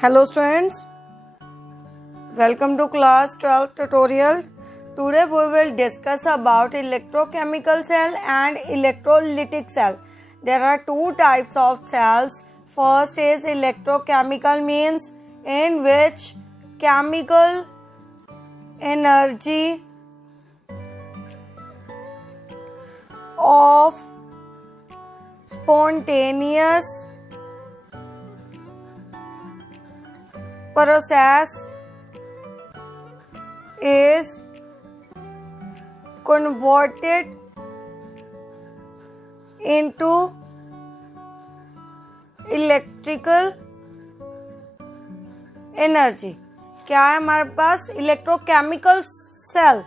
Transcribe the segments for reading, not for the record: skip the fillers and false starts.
Hello students, welcome to class 12 tutorial. Today we will discuss about electrochemical cell and electrolytic cell. There are two types of cells. First is electrochemical, means in which chemical energy of spontaneous process is converted into electrical energy. क्या है हमारे पास? Electrochemical cell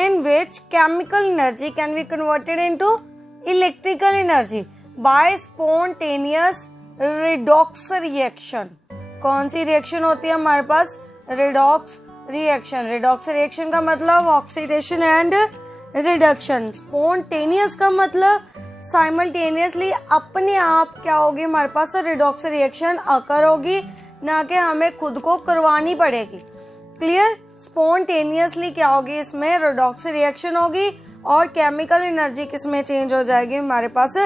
in which chemical energy can be converted into electrical energy by spontaneous redox reaction. कौन सी reaction होती है हमारे पास? Redox reaction. Redox reaction का मतलब ऑक्सीडेशन एंड रिडक्शन. स्पॉन्टेनियस का मतलब साइमल्टेनियसली अपने आप क्या होगी हमारे पास? रिडॉक्स रिएक्शन अकर होगी, ना कि हमें खुद को करवानी पड़ेगी. क्लियर? स्पॉन्टेनियसली क्या होगी? इसमें रिडॉक्स रिएक्शन होगी और केमिकल एनर्जी किसमें चेंज हो जाएगी हमारे पास?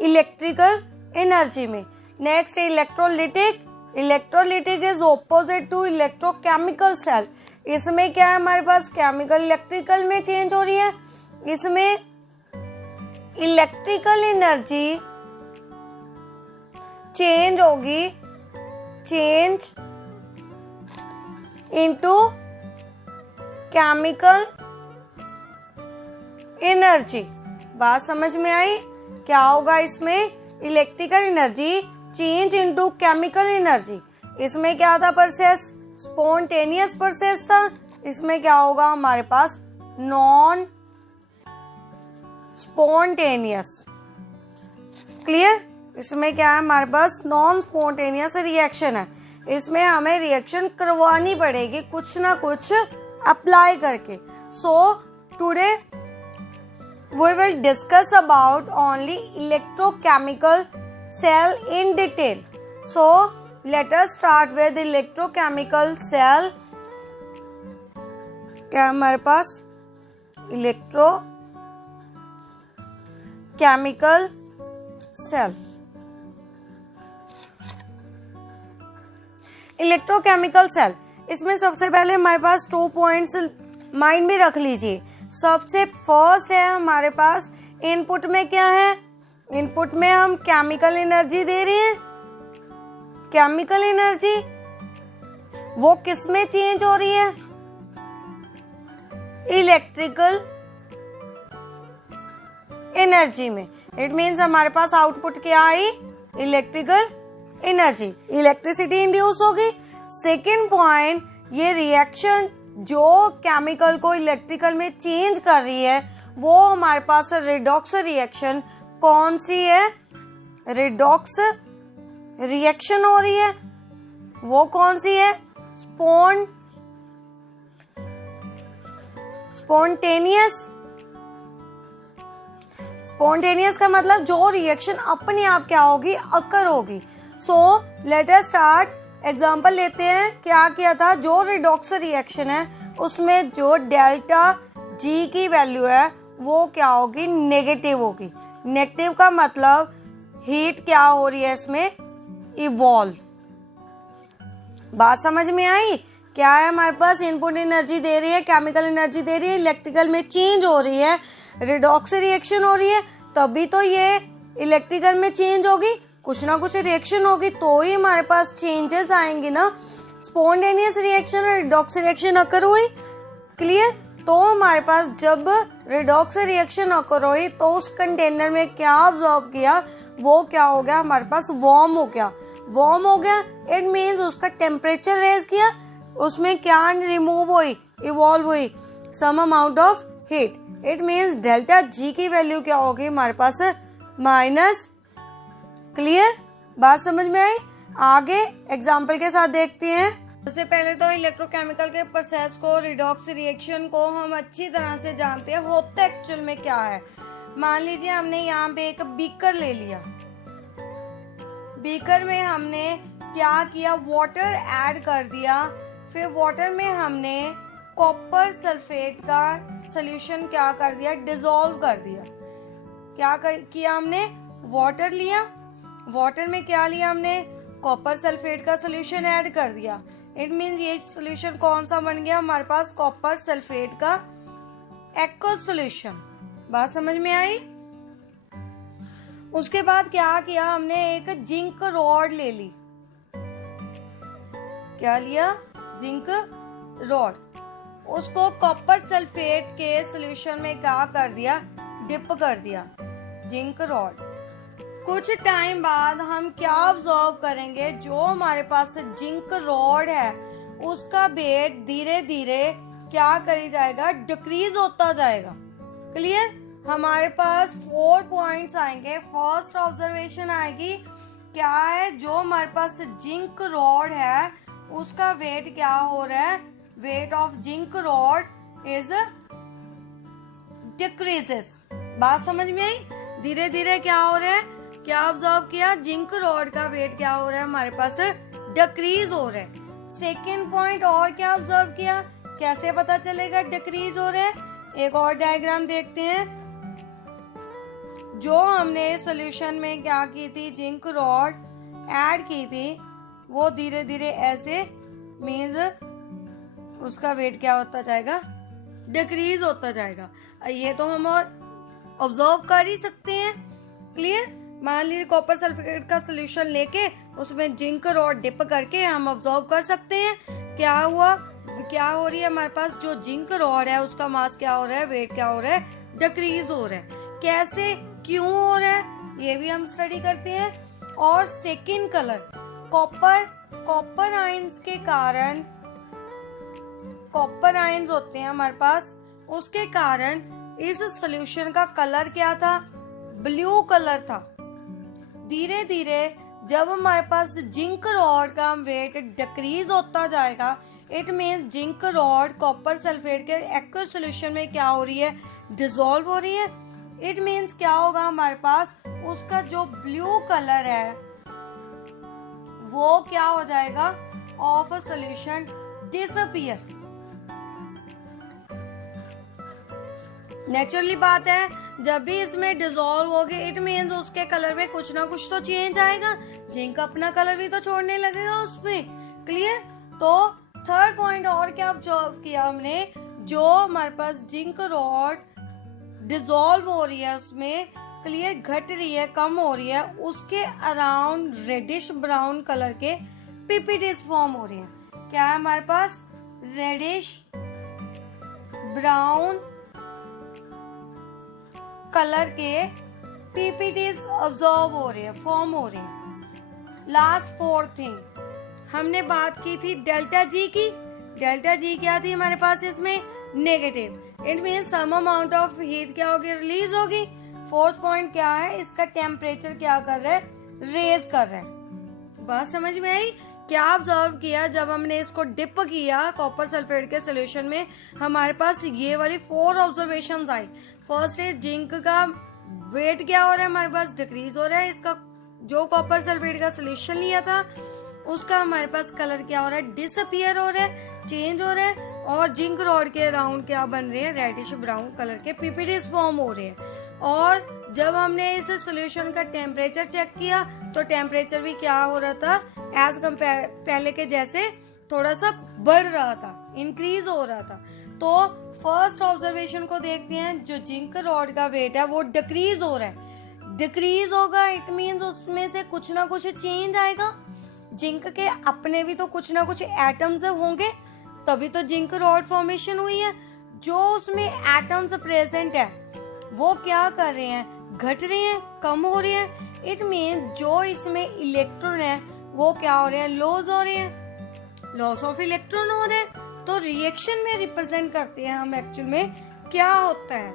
इलेक्ट्रिकल एनर्जी में. Next electrolytic. Electrolytic is opposite to electrochemical cell. इसमें क्या है हमारे पास? केमिकल इलेक्ट्रिकल में चेंज हो रही है. इसमें इलेक्ट्रिकल एनर्जी चेंज होगी, चेंज इनटू केमिकल एनर्जी. बात समझ में आई? क्या होगा इसमें? Electrical energy change into chemical energy. इसमें क्या था प्रोसेस? स्पॉन्टेनियस प्रोसेस था. इसमें क्या होगा हमारे पास? Non spontaneous. क्लियर? इसमें क्या है हमारे पास? नॉन स्पॉन्टेनियस रिएक्शन है. इसमें हमें रिएक्शन करवानी पड़ेगी कुछ ना कुछ अप्लाई करके. So today we will discuss about only electrochemical cell in detail. So let us start with electrochemical cell. क्या हमारे पास? electrochemical cell. Electrochemical cell. इसमें सबसे पहले हमारे पास 2 पॉइंट्स माइंड में रख लीजिए. सबसे फर्स्ट है हमारे पास इनपुट में क्या है? इनपुट में हम केमिकल एनर्जी दे रहे हैं. केमिकल एनर्जी वो किस में चेंज हो रही है? इलेक्ट्रिकल एनर्जी में. इट मीन्स हमारे पास आउटपुट क्या आई? Electrical energy. इलेक्ट्रिसिटी इंड्यूस होगी. सेकेंड पॉइंट, ये रिएक्शन जो केमिकल को इलेक्ट्रिकल में चेंज कर रही है वो हमारे पास रिडॉक्स रिएक्शन. कौन सी है? रिडॉक्स रिएक्शन हो रही है. वो कौन सी है? स्पॉन्टेनियस. स्पॉन्टेनियस का मतलब जो रिएक्शन अपने आप क्या होगी? अकर होगी. So let us start. Example लेते हैं. क्या किया था? जो रिडॉक्स रिएक्शन है उसमें जो डेल्टा जी की वैल्यू है वो क्या होगी? नेगेटिव होगी. नेगेटिव का मतलब हीट क्या हो रही है इसमें? इवॉल्व. बात समझ में आई? क्या है हमारे पास? इनपुट एनर्जी दे रही है, केमिकल एनर्जी दे रही है, इलेक्ट्रिकल में चेंज हो रही है, रिडॉक्स रिएक्शन हो रही है, तभी तो ये इलेक्ट्रिकल में चेंज होगी. कुछ ना कुछ रिएक्शन होगी तो ही हमारे पास चेंजेस आएंगे ना. स्पॉन्टेनियस रिएक्शन और रिडॉक्स रिएक्शन अकर हुई. क्लियर? तो हमारे पास जब रिडॉक्स रिएक्शन अकर हुई तो उस कंटेनर में क्या ऑब्जॉर्व किया? वो क्या हो गया हमारे पास? वार्म हो गया. वार्म हो गया इट मीन्स उसका टेम्परेचर रेज किया. उसमें क्या रिमूव हुई? इवॉल्व हुई some amount of heat. It means delta G की वैल्यू क्या होगी हमारे पास? माइनस. क्लियर? बात समझ में आई? आगे एग्जाम्पल के साथ देखते हैं. सबसे पहले तो इलेक्ट्रोकेमिकल के प्रोसेस को, रिडॉक्स रिएक्शन को हम अच्छी तरह से जानते हैं. होता एक्चुअल में क्या है? मान लीजिए हमने यहाँ पे एक बीकर ले लिया. बीकर में हमने क्या किया, वाटर ऐड कर दिया। फिर वाटर में हमने कॉपर सल्फेट का सोल्यूशन क्या कर दिया, डिसॉल्व कर दिया। किया हमने, वाटर लिया, वाटर में क्या लिया हमने, कॉपर सल्फेट का सोल्यूशन ऐड कर दिया। इट मीन्स ये सोल्यूशन कौन सा बन गया हमारे पास, कॉपर सल्फेट का एक्वस सोल्यूशन। बात समझ में आई। उसके बाद क्या किया हमने, एक जिंक रॉड ले ली। क्या लिया, जिंक रॉड। उसको कॉपर सल्फेट के सोल्यूशन में क्या कर दिया, डिप कर दिया जिंक रॉड। कुछ टाइम बाद हम क्या ऑब्जर्व करेंगे, जो हमारे पास जिंक रॉड है उसका वेट धीरे धीरे क्या करी जाएगा, डिक्रीज होता जाएगा। क्लियर। हमारे पास 4 पॉइंट्स आएंगे। फर्स्ट ऑब्जर्वेशन आएगी, क्या है, जो हमारे पास जिंक रॉड है उसका वेट क्या हो रहा है, weight of zinc rod is decreases. बात समझ में आई। धीरे धीरे क्या हो रहा है, क्या ऑब्जर्व किया, जिंक रॉड का वेट क्या हो रहा है हमारे पास, डिक्रीज हो रहा है। सेकेंड पॉइंट और क्या ऑब्जर्व किया, कैसे पता चलेगा डिक्रीज हो रहा है। एक और डायग्राम देखते हैं। जो हमने सॉल्यूशन में क्या की थी, जिंक रॉड ऐड की थी, वो धीरे धीरे ऐसे मीन्स उसका वेट क्या होता जाएगा, डिक्रीज होता जाएगा। ये तो हम और ऑब्जर्व कर ही सकते हैं। क्लियर। मान लीजिए कॉपर सल्फेट का सोल्यूशन लेके उसमें जिंक रॉड डिप करके हम ऑब्जर्व कर सकते हैं क्या हुआ, क्या हो रही है हमारे पास, जो जिंक रॉड है उसका मास क्या हो रहा है, वेट क्या हो रहा है, डिक्रीज हो रहा है। कैसे, क्यों हो रहा है, ये भी हम स्टडी करते हैं। और सेकंड कलर, कॉपर आयंस के कारण, कॉपर आयंस होते हैं हमारे पास, उसके कारण इस सॉल्यूशन का कलर क्या था, ब्लू कलर था। धीरे धीरे जब हमारे पास जिंक रॉड का वेट डिक्रीज होता जाएगा, it mean zinc rod copper sulphate के एक्वस सॉल्यूशन में क्या हो रही है, डिसॉल्व हो रही है। इट मीन्स क्या होगा हमारे पास, उसका जो ब्लू कलर है वो क्या हो जाएगा, of a solution disappear. Naturally बात है, जब भी इसमें डिसॉल्व होगी इट मीन्स उसके कलर में कुछ ना कुछ तो चेंज आएगा, जिंक अपना कलर भी तो छोड़ने लगेगा उसमें। क्लियर। तो थर्ड पॉइंट और क्या ऑब्जर्व किया हमने, जो हमारे पास जिंक रॉड डिसॉल्व हो रही है उसमें, क्लियर, घट रही है, कम हो रही है, उसके अराउंड रेडिश ब्राउन कलर के पीपीटीज फॉर्म हो रही है। क्या है हमारे पास, रेडिश ब्राउन कलर के पीपीटीज ऑब्जर्व हो रहे हैं, फॉर्म हो रहे हैं। लास्ट फोर्थ थिंग, हमने बात की थी डेल्टा जी की। डेल्टा जी क्या थी हमारे पास इसमें, negative. It mean some amount of heat क्या होगी, रिलीज होगी। फोर्थ पॉइंट क्या है, इसका टेम्परेचर क्या कर रहा है, रेज कर रहा है। बात समझ में आई। क्या ऑब्जर्व किया, जब हमने इसको डिप किया कॉपर सल्फेट के सोल्यूशन में, हमारे पास ये वाली 4 ऑब्जर्वेशंस आई। फर्स्ट है जिंक का वेट क्या हो रहा है हमारे पास, डिक्रीज हो रहा है। इसका जो कॉपर सल्फेट का सोल्यूशन लिया था उसका हमारे पास कलर क्या हो रहा है, डिसअपियर हो रहा है, चेंज हो रहा है। और जिंक रॉड के अराउंड क्या बन रहे हैं, रेडिश ब्राउन कलर के पीपीटीज फॉर्म हो रहे हैं। और जब हमने इस सॉल्यूशन का टेम्परेचर चेक किया तो टेम्परेचर भी क्या हो रहा था, एज कंपेयर पहले के जैसे थोड़ा सा बढ़ रहा था, इंक्रीज हो रहा था। तो फर्स्ट ऑब्जर्वेशन को देखते हैं, जो जिंक रॉड का वेट है वो डिक्रीज हो रहा है। डिक्रीज होगा इट मीन्स उसमें से कुछ ना कुछ चेंज आएगा। जिंक के अपने भी तो कुछ ना कुछ एटम्स होंगे, तभी तो जिंक रॉड फॉर्मेशन हुई है। जो उसमें एटम्स प्रेजेंट है वो क्या कर रहे हैं, घट रहे हैं, कम हो रहे हैं। इट मीन जो इसमें इलेक्ट्रॉन है वो क्या हो रहे हैं, लॉस हो रहे हैं, लॉस ऑफ इलेक्ट्रॉन हो रहे हैं। तो रिएक्शन में रिप्रेजेंट करते हैं हम एक्चुअल में क्या होता है।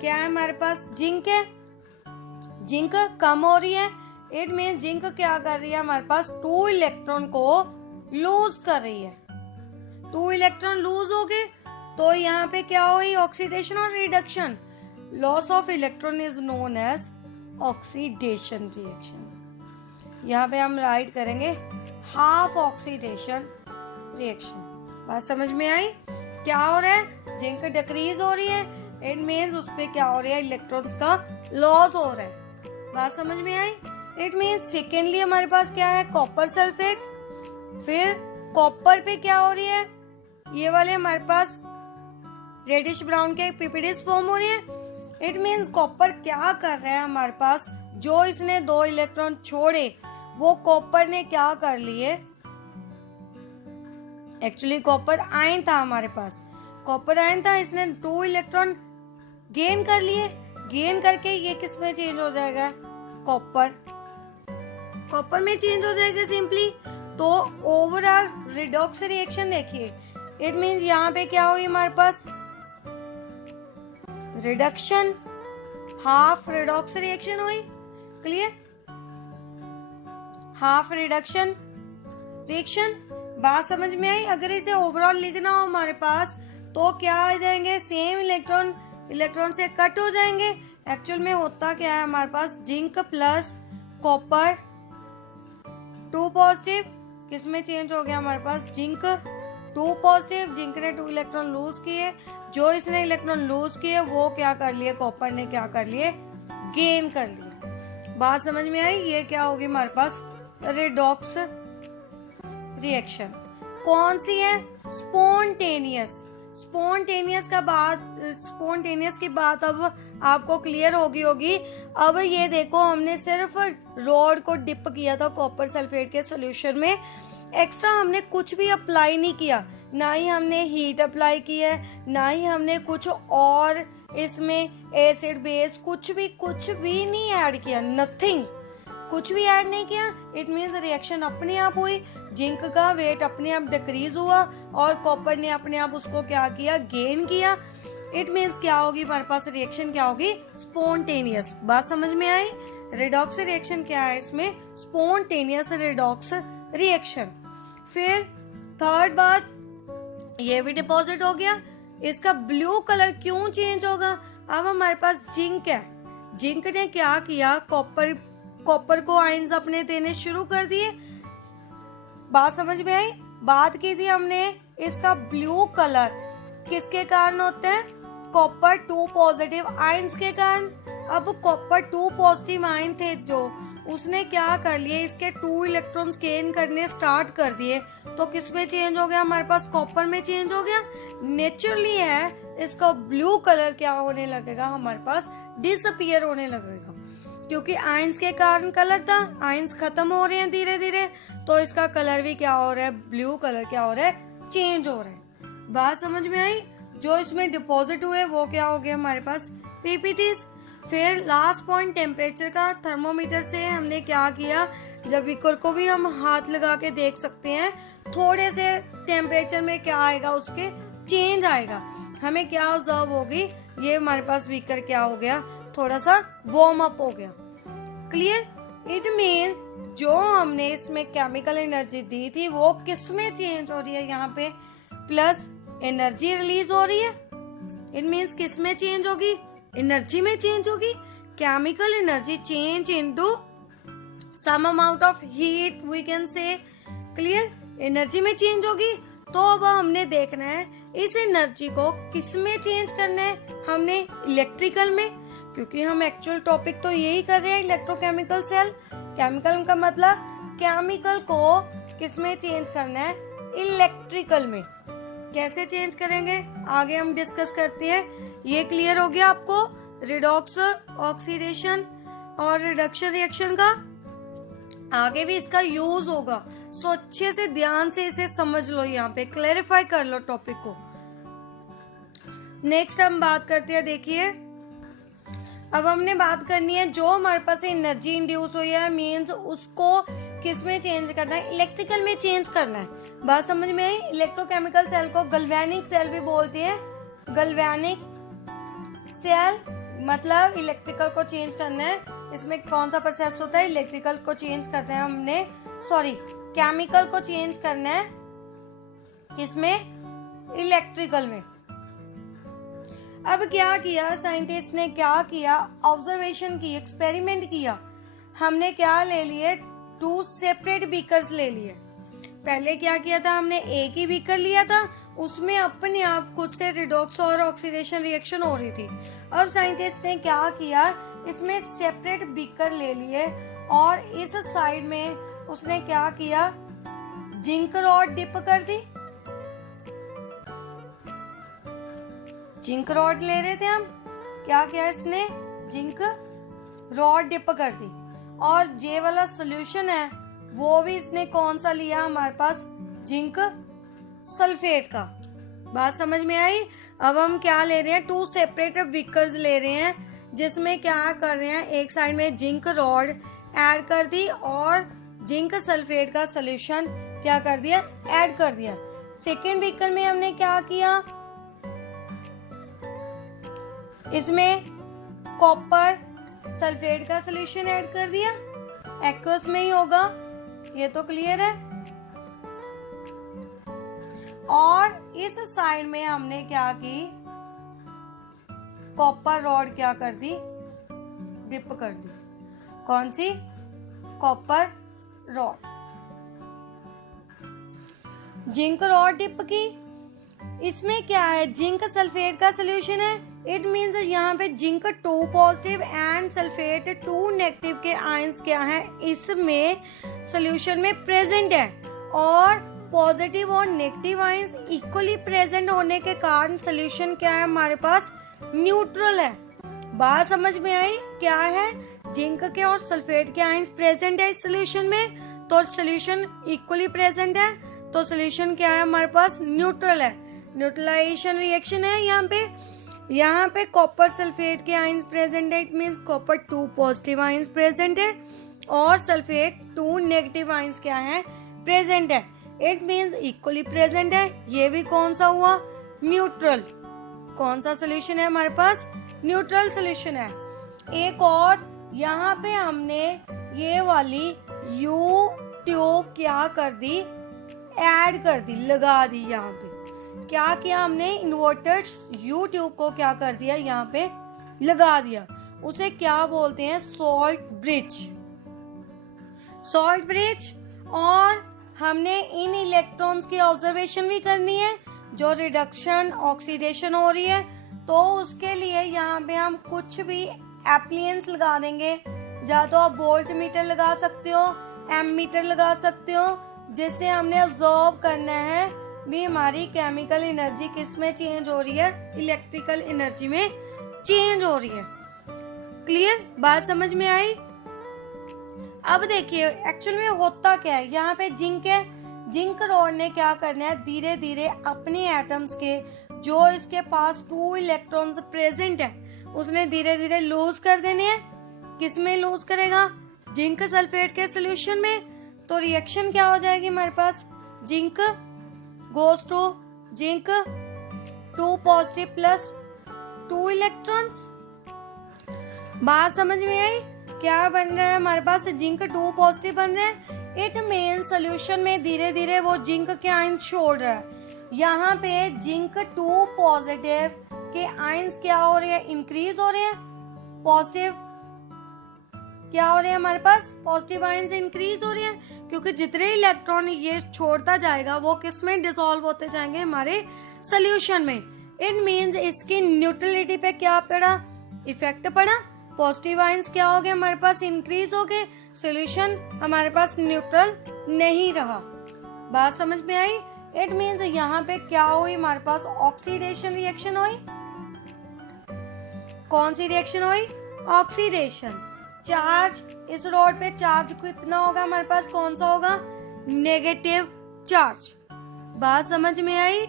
क्या है हमारे पास, जिंक है, जिंक कम हो रही है। इट मीन जिंक क्या कर रही है हमारे पास, 2 इलेक्ट्रॉन को लूज कर रही है। 2 इलेक्ट्रॉन लूज हो गए तो यहाँ पे क्या हुई, ऑक्सीडेशन और reduction. Loss of electron is known as oxidation reaction. यहाँ पे हम राइट करेंगे हाफ ऑक्सीडेशन रिएक्शन। बात समझ में आई? क्या हो रहा है? जिंक डिक्रीज हो रही है, इट मीन्स उस पे क्या हो रहा है? इलेक्ट्रॉन्स का लॉस हो रहा है। बात समझ में आई? इट मीन्स सेकेंडली हमारे पास क्या है? Copper sulphate. फिर कॉपर पे क्या हो रही है? ये वाले हमारे पास रेडिश ब्राउन के पीपीडीज फॉर्म हो रही है। इट मीन्स कॉपर क्या कर रहा है हमारे पास? जो इसने 2 इलेक्ट्रॉन छोड़े वो कॉपर ने क्या कर लिए? एक्चुअली कॉपर आयन था हमारे पास, कॉपर आयन था, इसने 2 इलेक्ट्रॉन गेन कर लिए। गेन करके ये किस में चेंज हो जाएगा? कॉपर में चेंज हो जाएगा सिंपली। तो ओवरऑल रिडॉक्स रिएक्शन देखिए, इट मीन्स यहाँ पे क्या हुई हमारे पास? रिडक्शन, हाफ रिडॉक्स रिएक्शन हुई। क्लियर? Half reduction reaction. बात समझ में आई? अगर इसे ओवरऑल लिखना हो हमारे पास तो क्या आ जाएंगे? सेम इलेक्ट्रॉन से कट हो जाएंगे। एक्चुअल में होता क्या है हमारे पास? जिंक प्लस कॉपर 2 पॉजिटिव, किस में चेंज हो गया हमारे पास? Zinc 2 positive. जिंक ने 2 इलेक्ट्रॉन लूज किए, जो इसने इलेक्ट्रॉन लूज किए वो क्या कर लिए? कॉपर ने क्या कर लिए? गेन कर लिए। बात समझ में आई? ये क्या होगी हमारे पास? Redox reaction. कौन सी है? स्पॉन्टेनियस। स्पॉन्टेनियस की बात अब आपको क्लियर होगी। अब ये देखो, हमने सिर्फ रॉड को डिप किया था कॉपर सल्फेट के सॉल्यूशन में, एक्स्ट्रा हमने कुछ भी अप्लाई नहीं किया, ना ही हमने हीट अप्लाई की है, ना ही हमने कुछ और इसमें एसिड बेस कुछ भी नहीं ऐड किया, नथिंग, कुछ भी ऐड नहीं किया। इट मीन्स रिएक्शन अपने आप हुई, जिंक का वेट अपने आप डिक्रीज हुआ और कॉपर ने अपने आप उसको क्या किया? गेन किया। इट मीन्स क्या होगी हमारे पास? रिएक्शन क्या होगी? स्पॉन्टेनियस। बात समझ में आई? रिडॉक्स रिएक्शन क्या है इसमें? Spontaneous redox reaction. फिर थर्ड बात, ये भी डिपॉजिट हो गया, इसका ब्लू कलर क्यों चेंज होगा? अब हमारे पास जिंक है, जिंक ने क्या किया? कॉपर को आयंस अपने देने शुरू कर दिए। बात समझ में आई? बात की थी हमने इसका ब्लू कलर किसके कारण होता है? कॉपर 2 पॉजिटिव आयंस के कारण। अब कॉपर 2 पॉजिटिव आयन थे जो, उसने क्या कर लिए? इसके 2 इलेक्ट्रॉन्स गेन करने स्टार्ट कर दिए। तो किस में चेंज हो गया हमारे पास? कॉपर में चेंज हो गया। नेचुरली है इसका ब्लू कलर क्या होने लगेगा हमारे पास? डिसअपियर होने लगेगा, क्योंकि आयंस के कारण कलर था, आयंस खत्म हो रहे हैं धीरे धीरे, तो इसका कलर भी क्या हो रहा है? ब्लू कलर क्या हो रहा है? चेंज हो रहा है। बात समझ में आई? जो इसमें डिपॉजिट हुए वो क्या हो गया हमारे पास? पीपीटीज। फिर लास्ट पॉइंट टेम्परेचर का। थर्मोमीटर से हमने क्या किया? जब बीकर को भी हम हाथ लगा के देख सकते हैं, थोड़े से टेम्परेचर में क्या आएगा? उसके चेंज आएगा। हमें क्या ऑब्जर्व होगी? ये हमारे पास बीकर क्या हो गया? थोड़ा सा वार्म अप हो गया। क्लियर? इट मीन्स जो हमने इसमें केमिकल एनर्जी दी थी वो किस में चेंज हो रही है? यहाँ पे प्लस एनर्जी रिलीज हो रही है। इट मीन्स किस में चेंज होगी? एनर्जी में चेंज होगी। Chemical energy change into some amount of heat we can say. Clear? Energy में चेंज होगी। तो अब हमने देखना है इस एनर्जी को किस में चेंज करना है? हमने इलेक्ट्रिकल में, क्योंकि हम एक्चुअल टॉपिक तो यही कर रहे हैं, इलेक्ट्रोकेमिकल सेल। केमिकल का मतलब केमिकल को किस में चेंज करना है? इलेक्ट्रिकल में। कैसे चेंज करेंगे आगे हम डिस्कस करते हैं। ये क्लियर हो गया आपको रिडॉक्स ऑक्सीडेशन और रिडक्शन रिएक्शन का? आगे भी इसका यूज होगा, सो अच्छे से ध्यान से इसे समझ लो, यहाँ पे क्लैरिफाई कर लो टॉपिक को। नेक्स्ट हम बात करते हैं, देखिए अब हमने बात करनी है जो हमारे पास एनर्जी इंड्यूस हुई है, मीन्स उसको किस में चेंज करना है? इलेक्ट्रिकल में चेंज करना है। बात समझ में आई? इलेक्ट्रोकेमिकल सेल को गैल्वेनिक सेल भी बोलते हैं। गैल्वेनिक सेल मतलब इलेक्ट्रिकल को चेंज करना है। इसमें कौन सा प्रोसेस होता है? इलेक्ट्रिकल को चेंज करना है हमने, केमिकल को चेंज करना है किसमें? इलेक्ट्रिकल में। अब क्या किया साइंटिस्ट ने? क्या किया? ऑब्जर्वेशन की, एक्सपेरिमेंट किया। हमने क्या ले लिए? 2 सेपरेट बीकर्स ले लिए। पहले क्या किया था हमने, एक ही बीकर लिया था, उसमें अपने आप खुद से रिडॉक्स और ऑक्सीडेशन रिएक्शन हो रही थी। अब साइंटिस्ट ने क्या किया, इसमें सेपरेट बीकर ले लिए और इस साइड में उसने क्या किया, जिंक रॉड डिप कर दी। जिंक रॉड ले रहे थे हम, क्या किया इसने, जिंक रॉड डिप कर दी। और जे वाला सोल्यूशन है वो भी इसने कौन सा लिया हमारे पास, जिंक सल्फेट का। बात समझ में आई। अब हम क्या ले रहे हैं, 2 सेपरेट बीकर्स ले रहे हैं, जिसमें क्या कर रहे हैं, एक साइड में जिंक रॉड ऐड कर दी और जिंक सल्फेट का सोल्यूशन क्या कर दिया, ऐड कर दिया। सेकेंड बीकर में हमने क्या किया, इसमें कॉपर सल्फेट का सोल्यूशन ऐड कर दिया। एक्वस में ही होगा, ये तो क्लियर है। और इस साइड में हमने क्या की, कॉपर रॉड क्या कर दी, डिप कर दी। कौन सी, copper rod. Zinc rod dip की, इसमें क्या है, जिंक सल्फेट का सोल्यूशन है। इट मीन्स यहाँ पे zinc 2 positive and sulphate 2 negative के आयंस क्या है, इसमें सोल्यूशन में प्रेजेंट है। और पॉजिटिव और नेगेटिव आयंस इक्वली प्रेजेंट होने के कारण सोल्यूशन क्या है हमारे पास, न्यूट्रल है। बात समझ में आई, क्या है, जिंक के और सल्फेट के आयंस प्रेजेंट है इस सोल्यूशन में, तो सोल्यूशन इक्वली प्रेजेंट है, तो सोल्यूशन क्या है हमारे पास, न्यूट्रल है। न्यूट्रलाइजेशन रिएक्शन है यहाँ पे कॉपर सल्फेट के आयंस प्रेजेंट है, it means copper 2 positive ions present है और सल्फेट 2 नेगेटिव आयंस क्या है, प्रेजेंट है। इट मींस इक्वली प्रेजेंट है। ये भी कौन सा हुआ, न्यूट्रल। कौन सा सोल्यूशन है हमारे पास, न्यूट्रल सोल्यूशन है। एक और यहाँ पे हमने ये वाली यू ट्यूब क्या कर दी, ऐड कर दी, लगा दी। यहाँ पे क्या किया हमने, इन्वर्टर यू ट्यूब को क्या कर दिया, यहाँ पे लगा दिया। उसे क्या बोलते हैं, सॉल्ट ब्रिज। Salt bridge. और हमने इन इलेक्ट्रॉन्स की ऑब्जर्वेशन भी करनी है, जो रिडक्शन ऑक्सीडेशन हो रही है, तो उसके लिए यहाँ पे हम कुछ भी एप्लियंस लगा देंगे। या तो आप वोल्ट मीटर लगा सकते हो, एम मीटर लगा सकते हो, जिससे हमने ऑब्जर्व करना है भी हमारी केमिकल एनर्जी किस में चेंज हो रही है, इलेक्ट्रिकल एनर्जी में चेंज हो रही है। क्लियर, बात समझ में आई। अब देखिए एक्चुअल में होता क्या है, यहाँ पे जिंक है, जिंक रॉड ने क्या करना है, धीरे धीरे अपने एटम्स के जो इसके पास 2 इलेक्ट्रॉन्स प्रेजेंट है, उसने धीरे धीरे लूज कर देने हैं। किस में लूज करेगा, जिंक सल्फेट के सोल्यूशन में। तो रिएक्शन क्या हो जाएगी हमारे पास, zinc goes to zinc 2 positive plus 2 electrons. बात समझ में आई, क्या बन रहा है हमारे पास, जिंक 2 पॉजिटिव बन रहे हैं। इट मीन सोल्यूशन में धीरे धीरे वो जिंक के आयंस छोड़ रहा है। यहाँ पे जिंक 2 पॉजिटिव के आयंस क्या हो रहे हैं, इंक्रीज हो रहे हैं। पॉजिटिव क्या हो रहे हैं हमारे पास, पॉजिटिव आयंस इंक्रीज हो रहे हैं, क्योंकि जितने इलेक्ट्रॉन ये छोड़ता जाएगा वो किस में डिसॉल्व होते जाएंगे, हमारे सोल्यूशन में। इट मीन्स इसकी न्यूट्रलिटी पे क्या पड़ा, इफेक्ट पड़ा। पॉजिटिव आयंस क्या हो गए हमारे पास, इंक्रीज हो गए, सोल्यूशन हमारे पास न्यूट्रल नहीं रहा। बात समझ में आई। इट मीन्स यहाँ पे क्या हुई हमारे पास, ऑक्सीडेशन रिएक्शन हुई। कौन सी रिएक्शन हुई, ऑक्सीडेशन। चार्ज, इस रॉड पे चार्ज कितना होगा हमारे पास, कौन सा होगा, नेगेटिव चार्ज। बात समझ में आई।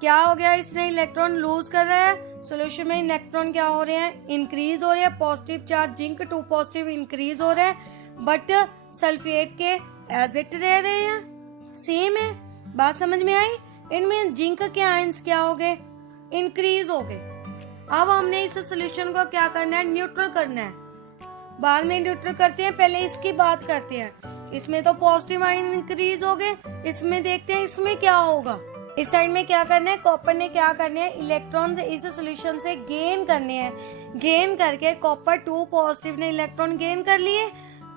क्या हो गया, इसने इलेक्ट्रॉन लूज कर रहा है, सोल्यूशन में इलेक्ट्रॉन क्या हो रहे हैं, इंक्रीज हो रहे हैं। Positive charge zinc 2 positive increase हो रहा है, बट सल्फेट के एज इट रह रहे हैं, सेम है। बात समझ में आई। इनमें जिंक के आयंस क्या हो गए, इंक्रीज हो गए। अब हमने इस सोल्यूशन को क्या करना है, न्यूट्रल करना है। बाद में न्यूट्रल करते हैं, पहले इसकी बात करते हैं। इसमें तो पॉजिटिव आयन इंक्रीज हो गए, इसमें देखते हैं इसमें क्या होगा। इस साइड में क्या करना है, कॉपर ने क्या करना है, इलेक्ट्रॉन इस सोल्यूशन से गेन करने हैं। गेन करके कॉपर 2 पॉजिटिव ने इलेक्ट्रॉन गेन कर लिए,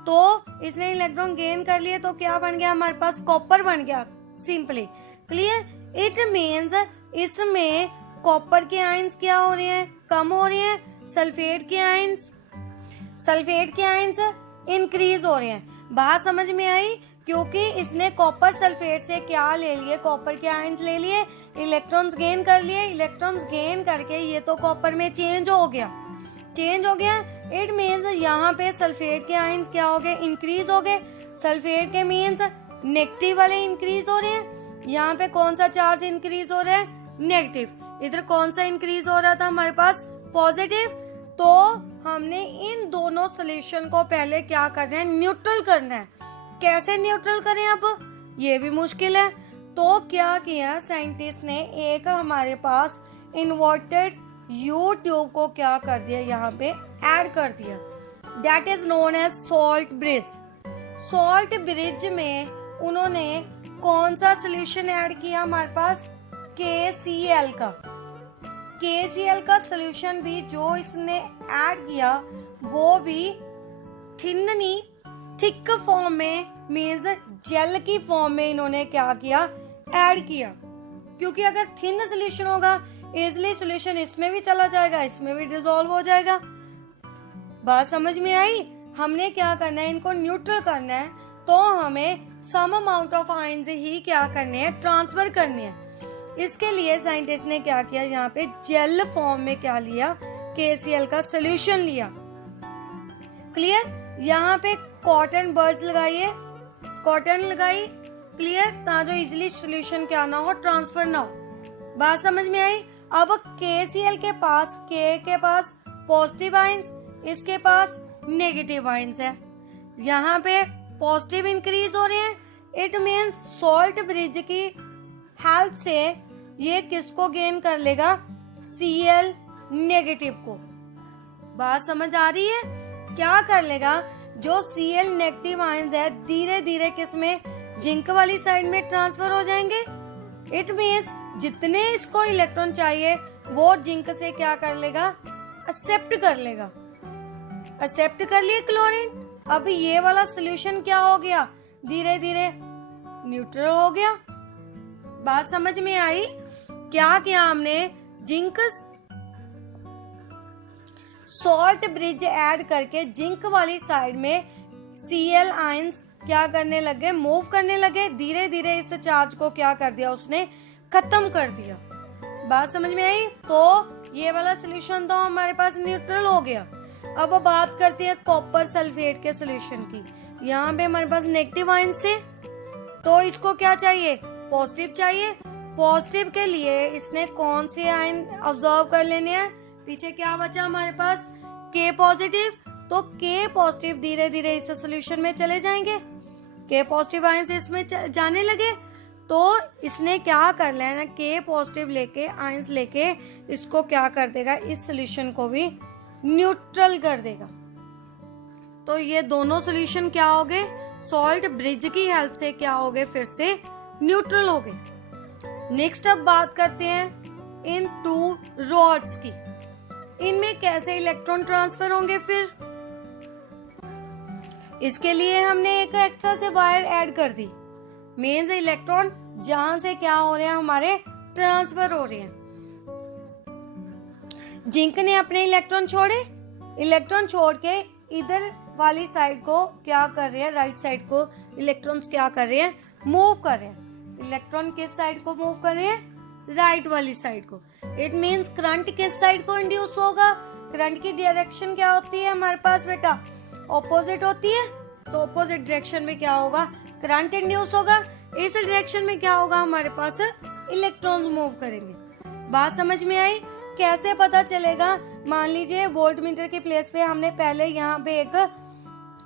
तो इसने इलेक्ट्रॉन गेन कर लिए, तो क्या बन गया हमारे पास, कॉपर बन गया सिंपली। क्लियर। इट मीन्स इसमें कॉपर के आयंस क्या हो रहे हैं, कम हो रहे हैं, सल्फेट के आयंस इंक्रीज हो रहे हैं। बात समझ में आई, क्योंकि इसने कॉपर सल्फेट से क्या ले लिए, कॉपर के आयंस ले लिए, इलेक्ट्रॉन्स गेन कर लिए, इलेक्ट्रॉन्स गेन करके ये तो कॉपर में चेंज हो गया। इट मीन्स यहाँ पे सल्फेट के आयंस क्या हो गए, इंक्रीज हो गए। सल्फेट के मीन्स नेगेटिव वाले इंक्रीज हो रहे हैं। यहाँ पे कौन सा चार्ज इंक्रीज हो रहा है, नेगेटिव। इधर कौन सा इंक्रीज हो रहा था हमारे पास, पॉजिटिव। तो हमने इन दोनों सोल्यूशन को पहले क्या करना है, न्यूट्रल करना है। कैसे न्यूट्रल करें, अब ये भी मुश्किल है। तो क्या किया साइंटिस्ट ने, एक हमारे पास इन्वर्टेड यू ट्यूब को क्या कर दिया, यहाँ पे ऐड कर दिया। That is known as salt bridge. Salt bridge में उन्होंने कौन सा सोल्यूशन ऐड किया हमारे पास, KCl का। KCl का सोल्यूशन भी जो इसने ऐड किया वो भी थिन नहीं, थिक फॉर्म में, मीन्स जेल की फॉर्म में इन्होंने क्या किया, ऐड किया। क्योंकि अगर थिन सोल्यूशन होगा इजिली सोल्यूशन इसमें भी चला जाएगा, इसमें भी डिसॉल्व हो जाएगा। बात समझ में आई। हमने क्या करना है, इनको न्यूट्रल करना है, तो हमें सम अमाउंट ऑफ आयंस ही क्या करने हैं, ट्रांसफर करने हैं। इसके लिए साइंटिस्ट ने क्या किया, यहाँ पे जेल फॉर्म में क्या लिया, KCl का सोल्यूशन लिया। क्लियर। यहाँ पे कॉटन बर्ड्स लगाइए, कॉटन लगाई, क्लियर, ताकि इजिली सोल्यूशन क्या ना हो, ट्रांसफर ना हो। बात समझ में आई। अब KCl के पास, K के पास पॉजिटिव आयंस, इसके पास नेगेटिव आयंस है। यहाँ पे पॉजिटिव इंक्रीज हो रहे हैं। इट मीन्स सॉल्ट ब्रिज की हेल्प से ये किसको गेन कर लेगा, Cl नेगेटिव को। बात समझ आ रही है। क्या कर लेगा, जो Cl नेगेटिव आयंस है धीरे धीरे किसमें, जिंक वाली साइड में ट्रांसफर हो जाएंगे। इट मीन्स जितने इसको इलेक्ट्रॉन चाहिए वो जिंक से क्या कर लेगा, एक्सेप्ट कर लेगा। एक्सेप्ट कर लिए क्लोरीन। अब ये वाला सोल्यूशन क्या हो गया, धीरे धीरे न्यूट्रल हो गया। बात समझ में आई। क्या किया हमने, जिंक सॉल्ट ब्रिज ऐड करके जिंक वाली साइड में Cl आयंस क्या करने लगे, मूव करने लगे। धीरे धीरे इस चार्ज को क्या कर दिया, उसने खत्म कर दिया। बात समझ में आई। तो ये वाला सोल्यूशन तो हमारे पास न्यूट्रल हो गया। अब बात करते हैं कॉपर सल्फेट के सोल्यूशन की। यहाँ पे हमारे पास नेगेटिव आयंस से, तो इसको क्या चाहिए, पॉजिटिव चाहिए। पॉजिटिव के लिए इसने कौन से आयन ऑब्जर्व कर लेने हैं, पीछे क्या बचा हमारे पास, K पॉजिटिव। तो K पॉजिटिव धीरे धीरे इस सोल्यूशन में चले जाएंगे। K पॉजिटिव आयंस इसमें जाने लगे, तो इसने क्या कर लेना, K पॉजिटिव लेके आयंस लेके इसको क्या कर देगा, इस सोल्यूशन को भी न्यूट्रल कर देगा। तो ये दोनों सोल्यूशन क्या हो गए, सॉल्ट ब्रिज की हेल्प से क्या हो गए, फिर से न्यूट्रल हो गए। नेक्स्ट अब बात करते हैं इन टू रॉड्स की। इनमें कैसे इलेक्ट्रॉन ट्रांसफर होंगे। फिर इसके लिए हमने एक एक्स्ट्रा से वायर ऐड कर दी। मीन्स इलेक्ट्रॉन जहां से क्या हो रहे हैं, हमारे ट्रांसफर हो रहे हैं। जिंक ने अपने इलेक्ट्रॉन छोड़े, इलेक्ट्रॉन छोड़ के इधर वाली साइड को क्या कर रहे हैं, राइट साइड को इलेक्ट्रॉन्स क्या कर रहे हैं, मूव कर रहे हैं। इलेक्ट्रॉन किस साइड को मूव कर रहे हैं, राइट वाली साइड को। इट मीन्स करंट किस साइड को इंड्यूस होगा, करंट की डायरेक्शन क्या होती है हमारे पास बेटा, ऑपोजिट होती है। तो ऑपोजिट डायरेक्शन में क्या होगा, करंट इंड्यूस होगा। इस डायरेक्शन में क्या होगा, हमारे पास इलेक्ट्रॉन्स मूव करेंगे। बात समझ में आई। कैसे पता चलेगा, मान लीजिए वोल्टमीटर की प्लेस पे हमने पहले यहाँ पे एक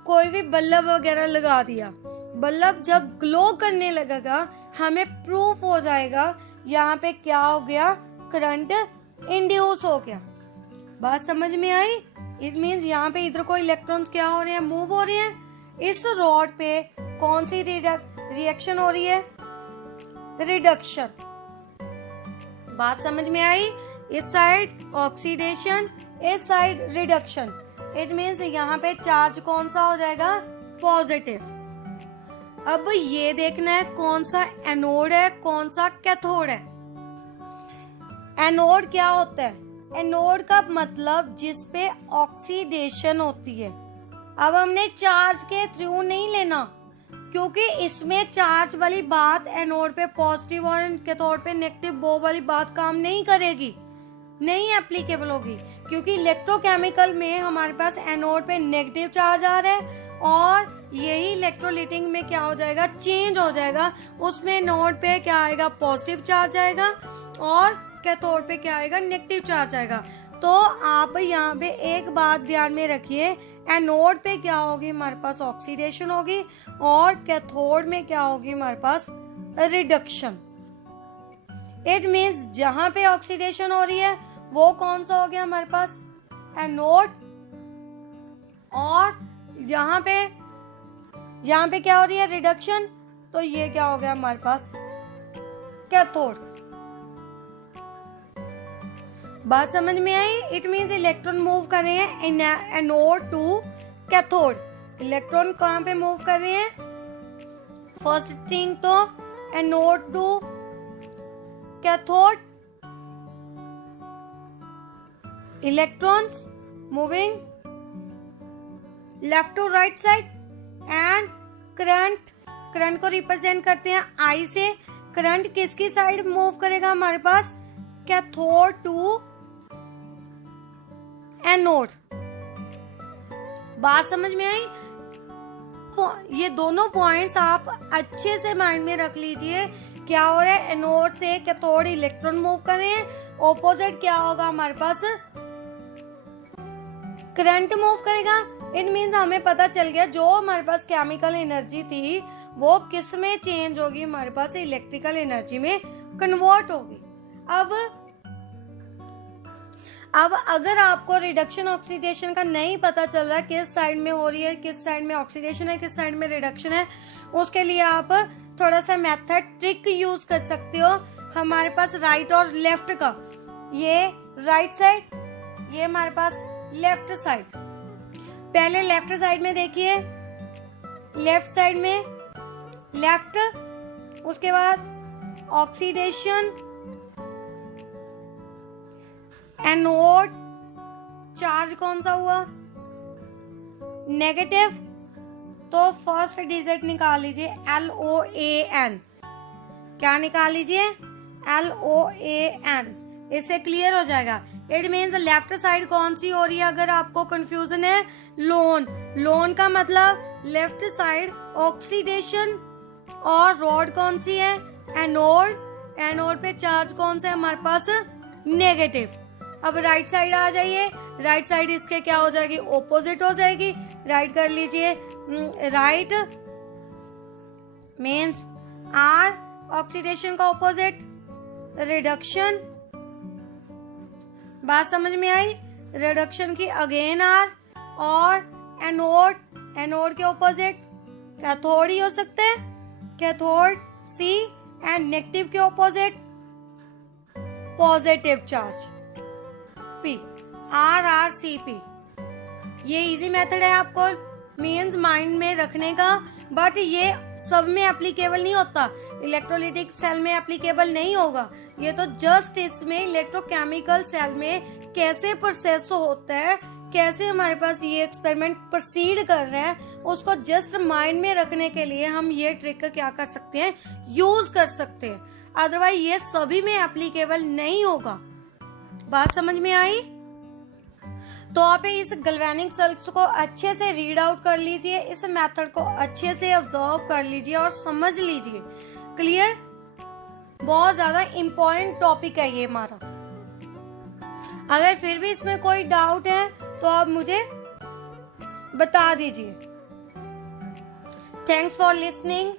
कोई भी बल्ब वगैरह लगा दिया। बल्ब जब ग्लो करने लगेगा हमें प्रूफ हो जाएगा यहाँ पे क्या हो गया, करंट इंड्यूस हो गया। बात समझ में आई। इट मीन्स यहाँ पे इधर को इलेक्ट्रॉन्स क्या हो रहे हैं, मूव हो रहे हैं। इस रॉड पे कौन सी रिएक्शन हो रही है, रिडक्शन। बात समझ में आई। इस साइड ऑक्सीडेशन, इस साइड रिडक्शन। इट मीन्स यहाँ पे चार्ज कौन सा हो जाएगा, पॉजिटिव। अब ये देखना है कौन सा एनोड है, कौन सा कैथोड है। एनोड क्या होता है? एनोड का मतलब जिस पे ऑक्सीडेशन होती है। अब हमने चार्ज के थ्रू नहीं लेना, क्योंकि इसमें चार्ज वाली बात एनोड पे पॉजिटिव और कैथोड पे नेगेटिव वो वाली बात काम नहीं करेगी, नहीं एप्लीकेबल होगी, क्योंकि इलेक्ट्रोकेमिकल में हमारे पास एनोड पे नेगेटिव चार्ज आ रहा है और यही इलेक्ट्रोलिटिंग में क्या हो जाएगा, चेंज हो जाएगा। उसमें एनोड पे क्या आएगा, पॉजिटिव चार्ज आएगा और कैथोड पे क्या आएगा, नेगेटिव चार्ज आएगा। तो आप यहाँ पे एक बात ध्यान में रखिए, एनोड पे क्या होगी, हमारे पास ऑक्सीडेशन होगी और कैथोड में क्या होगी, हमारे पास रिडक्शन। इट मीन्स जहां पे ऑक्सीडेशन हो रही है वो कौन सा हो गया हमारे पास, एनोड, और यहाँ पे क्या हो रही है, रिडक्शन, तो ये क्या हो गया हमारे पास, कैथोड। बात समझ में आई? इट मीन्स इलेक्ट्रॉन मूव कर रहे हैं एनोड टू कैथोड। इलेक्ट्रॉन कहाँ पे मूव कर रहे हैं, फर्स्ट थिंग तो anode to cathode, electrons moving left to right side, and current को रिप्रेजेंट करते हैं आई से। करंट किसकी साइड मूव करेगा हमारे पास, कैथोड टू एनोड। बात समझ में आई? ये दोनों पॉइंट्स आप अच्छे से माइंड में रख लीजिए। क्या हो रहा है, एनोड से कैथोड इलेक्ट्रॉन मूव कर रहे हैं, ऑपोजिट क्या होगा हमारे पास, करंट मूव करेगा। इट मीन्स हमें पता चल गया जो हमारे पास केमिकल एनर्जी थी वो किस में चेंज होगी, हमारे पास इलेक्ट्रिकल एनर्जी में कन्वर्ट होगी। अब अगर आपको रिडक्शन ऑक्सीडेशन का नहीं पता चल रहा किस साइड में हो रही है, किस साइड में ऑक्सीडेशन है, किस साइड में रिडक्शन है, उसके लिए आप थोड़ा सा मेथड ट्रिक यूज कर सकते हो। हमारे पास राइट और लेफ्ट का, ये राइट साइड, ये हमारे पास लेफ्ट साइड। पहले लेफ्ट साइड में देखिए, लेफ्ट साइड में लेफ्ट, उसके बाद ऑक्सीडेशन, एनोड, चार्ज कौन सा हुआ, नेगेटिव, तो फर्स्ट डिजिट निकाल लीजिए LOAN। क्या निकाल लीजिए, LOAN। इससे क्लियर हो जाएगा। इट मीन्स लेफ्ट साइड कौन सी हो रही है, अगर आपको कंफ्यूजन है, लोन का मतलब लेफ्ट साइड ऑक्सीडेशन, और रोड कौन सी है, एनोड पे चार्ज कौन सा है हमारे पास, नेगेटिव। अब राइट साइड आ जाइए, राइट साइड इसके क्या हो जाएगी, ऑपोजिट हो जाएगी। राइट कर लीजिए, राइट मीन्स R, ऑक्सीडेशन का ऑपोजिट रिडक्शन। बात समझ में आई? रिडक्शन की अगेन R, और एनोड के ऑपोजिट कैथोड ही हो सकते हैं, कैथोड C, एंड नेगेटिव के opposite positive charge P, RRCP। ये इजी मेथड है आपको मीन्स माइंड में रखने का, बट ये सब में एप्लीकेबल नहीं होता, इलेक्ट्रोलिटिक सेल में एप्लीकेबल नहीं होगा। ये तो जस्ट इसमें इलेक्ट्रोकेमिकल सेल में कैसे प्रोसेस होता है, कैसे हमारे पास ये एक्सपेरिमेंट प्रोसीड कर रहे हैं, उसको जस्ट माइंड में रखने के लिए हम ये ट्रिक क्या कर सकते हैं, यूज कर सकते हैं। अदरवाइज ये सभी में एप्लीकेबल नहीं होगा। बात समझ में आई? तो आप इस गैल्वेनिक सेल्स को अच्छे से रीड आउट कर लीजिए, इस मेथड को अच्छे से ऑब्जर्व कर लीजिए और समझ लीजिए। क्लियर? बहुत ज्यादा इम्पोर्टेंट टॉपिक है ये हमारा। अगर फिर भी इसमें कोई डाउट है तो आप मुझे बता दीजिए। Thanks for listening.